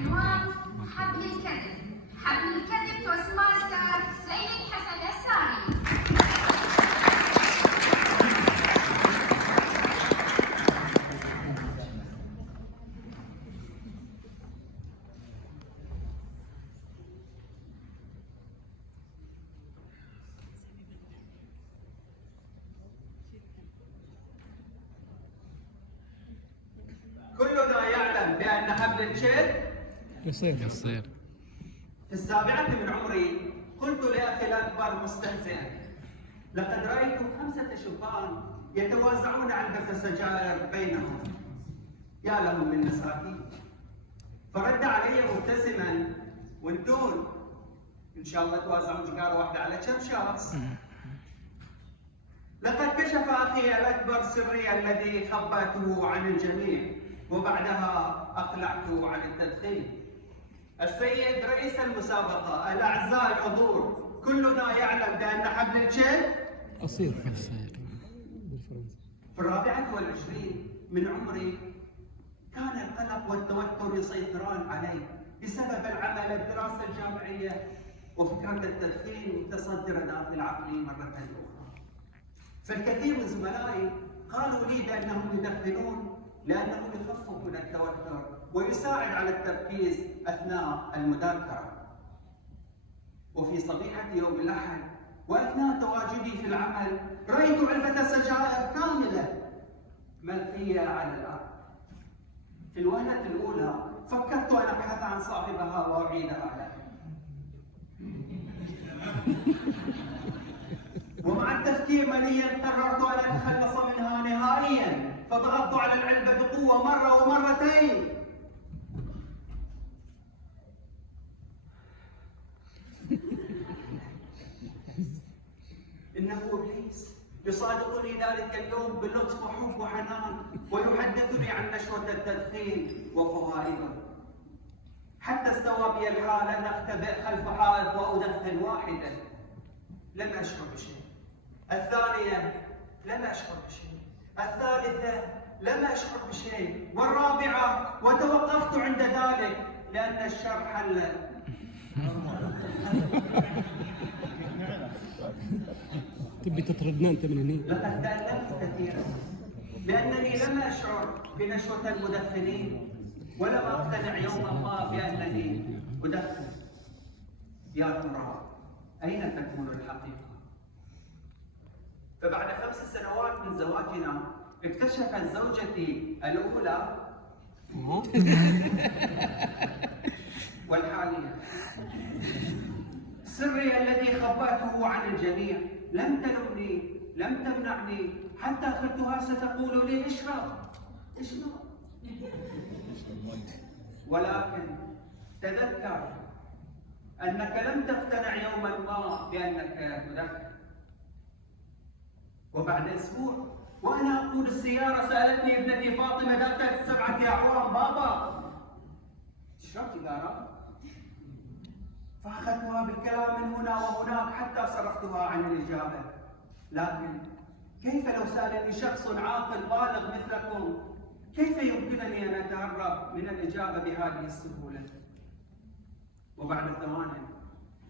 بعنوان حبل الكذب. حبل الكذب توست ماستر سيد حسن السامي. كلنا يعلم بأن حبل الشد يصير في السابعة من عمري قلت لأخي الأكبر مستهزئا: لقد رأيت 5 شبان يتوازعون علبة سجائر بينهم، يا لهم من مساكين. فرد علي مبتسما: وانتون إن شاء الله توازعون سيجارة واحدة على كم شخص؟ لقد كشف أخي الأكبر سري الذي خبأته عن الجميع، وبعدها أقلعت عن التدخين. السيد رئيس المسابقة، الأعزاء الحضور، كلنا يعلم بأن حبل الشد أصيل في 24 من عمري كان القلق والتوتر يسيطران علي بسبب العمل، الدراسة الجامعية، وفكرة التدخين متصدرة داخل عقلي مرة أخرى. فالكثير من زملائي قالوا لي بأنهم يدخنون لأنه يخفف من التوتر ويساعد على التركيز أثناء المذاكرة. وفي صبيحة يوم الأحد وأثناء تواجدي في العمل رأيت علبة سجائر كاملة ملقية على الأرض. في الوهلة الأولى فكرت أن أبحث عن صاحبها وأعيدها له، ومع التفكير مليا قررت أن أتخلص منها نهائيا، فضغطت على العلبة بقوة مرة ومرتين. إنه إبليس يصادقني ذلك اليوم بلطف وحب وحنان، ويحدثني عن نشوة التدخين وفوائده، حتى استوى بي الحال أن أختبئ خلف حائط وأدخن واحدة. لم أشعر بشيء. الثانية لم أشعر بشيء. الثالثة لم أشعر بشيء. والرابعة وتوقفت عند ذلك لأن الشر حل. تبي تطردنا أنت من هنا؟ لقد تألمت كثيرا لأنني لم أشعر بنشوة المدخنين، ولم أقتنع يوما ما بأنني أدخن. يا ترى أين تكمن الحقيقة؟ فبعد 5 سنوات من زواجنا اكتشفت زوجتي الأولى والحالية سري الذي خبأته عن الجميع. لم تلومني، لم تمنعني، حتى قلتها ستقول لي اشرب. ولكن تذكر أنك لم تقتنع يوما ما بأنك تدخن. وبعد أسبوع وأنا أقود السيارة سألتني ابنتي فاطمة ذات 7 أعوام: بابا تشرب سيجارة؟ فأخذتها بالكلام من هنا وهناك حتى صرفتها عن الإجابة. لكن كيف لو سألني شخص عاقل بالغ مثلكم، كيف يمكنني أن أتهرب من الإجابة بهذه السهولة؟ وبعد 8: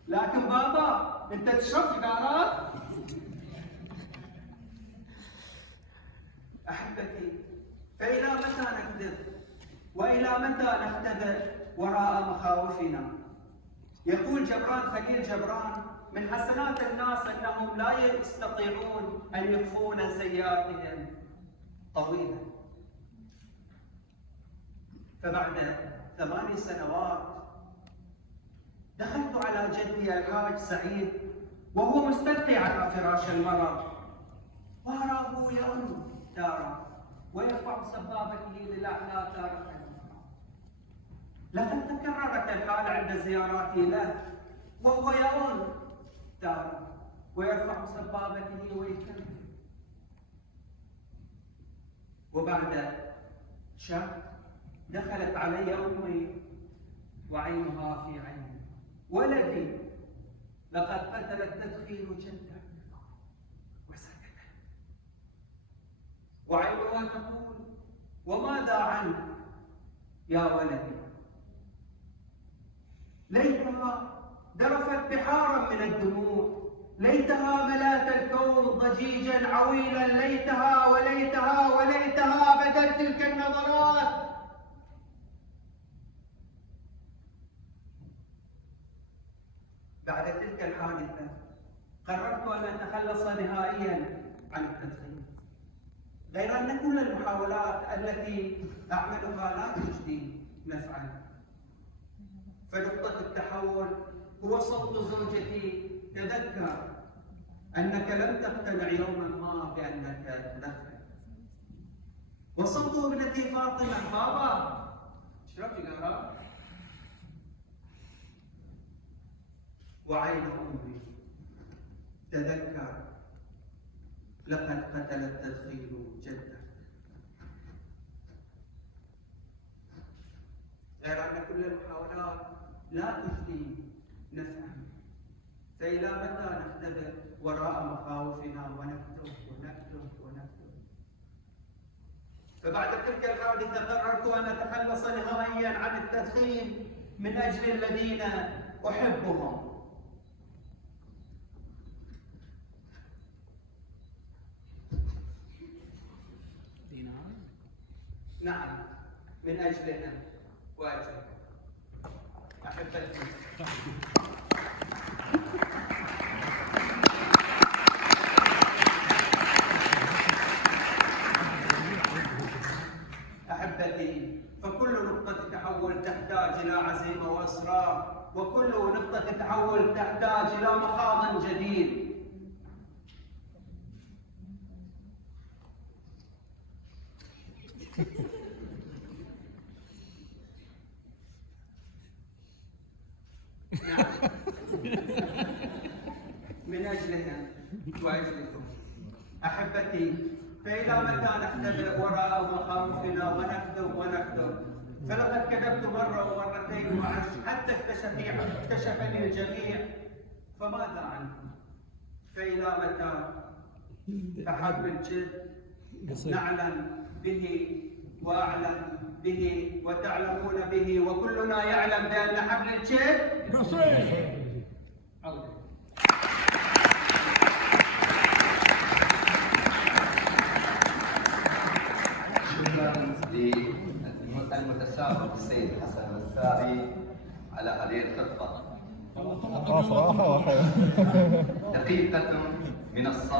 لكن بابا أنت تشرب سيجارات؟ أحبتي، فإلى متى نكذب؟ وإلى متى نختبئ وراء مخاوفنا؟ يقول جبران خليل جبران: من حسنات الناس أنهم لا يستطيعون أن يخفون سيئاتهم طويلا. فبعد 8 سنوات دخلت على جدي الحاج سعيد وهو مستلقي على فراش المرض، وأراه يؤم تارة ويرفع سبابته للأعلى تارة أخرى. لقد تكررت الحال عند زياراتي له، وهو يؤم تارة ويرفع سبابته ويكمل. وبعد شهر دخلت علي أمي وعينها في عيني: ولدي لقد قتل التدخين جدك. وسكتت، وعينها تقول: وماذا عنك يا ولدي؟ ليتها ذرفت بحارا من الدموع، ليتها ملأت الكون ضجيجا عويلا، ليتها وليتها وليتها بدت تلك النظرات. بعد تلك الحادثة قررت أن أتخلص نهائيا عن التدخين، غير أن كل المحاولات التي أعملها لا تجدي نفعا. فنقطة التحول هو صوت زوجتي: تذكر أنك لم تقتنع يوما ما بأنك تدخن. وصوت ابنتي فاطمة: بابا شربت قهوة. وعين أمي: تذكر لقد قتل التدخين جدك. غير أن كل المحاولات لا تجدي نفعا، فإلى متى نختبئ وراء مخاوفنا ونكتب ونكتب ونكتب؟ فبعد تلك الحادثة قررت أن أتخلص نهائيا عن التدخين من أجل الذين أحبهم. نعم، من أجلنا وأجلك. أحبتي، أحبتي، فكل نقطة تحول تحتاج إلى عزيمة وإصرار، وكل نقطة تحول تحتاج إلى مخاض جديد. نعم. من أجلنا وأجلكم. أحبتي، فإلى متى نختبئ وراء مخاوفنا ونكذب ونكذب؟ فلقد كذبت مرة ومرتين وعشر حتى اكتشفني الجميع، فماذا عنكم؟ فإلى متى فحبل الجد نعلم به وأعلم به وتعلمون به، وكلنا يعلم بأن حبل الجد نصير. شكرا للمتسابق السيد حسن الثاري على هذه الخطة. دقيقة من الصلاة.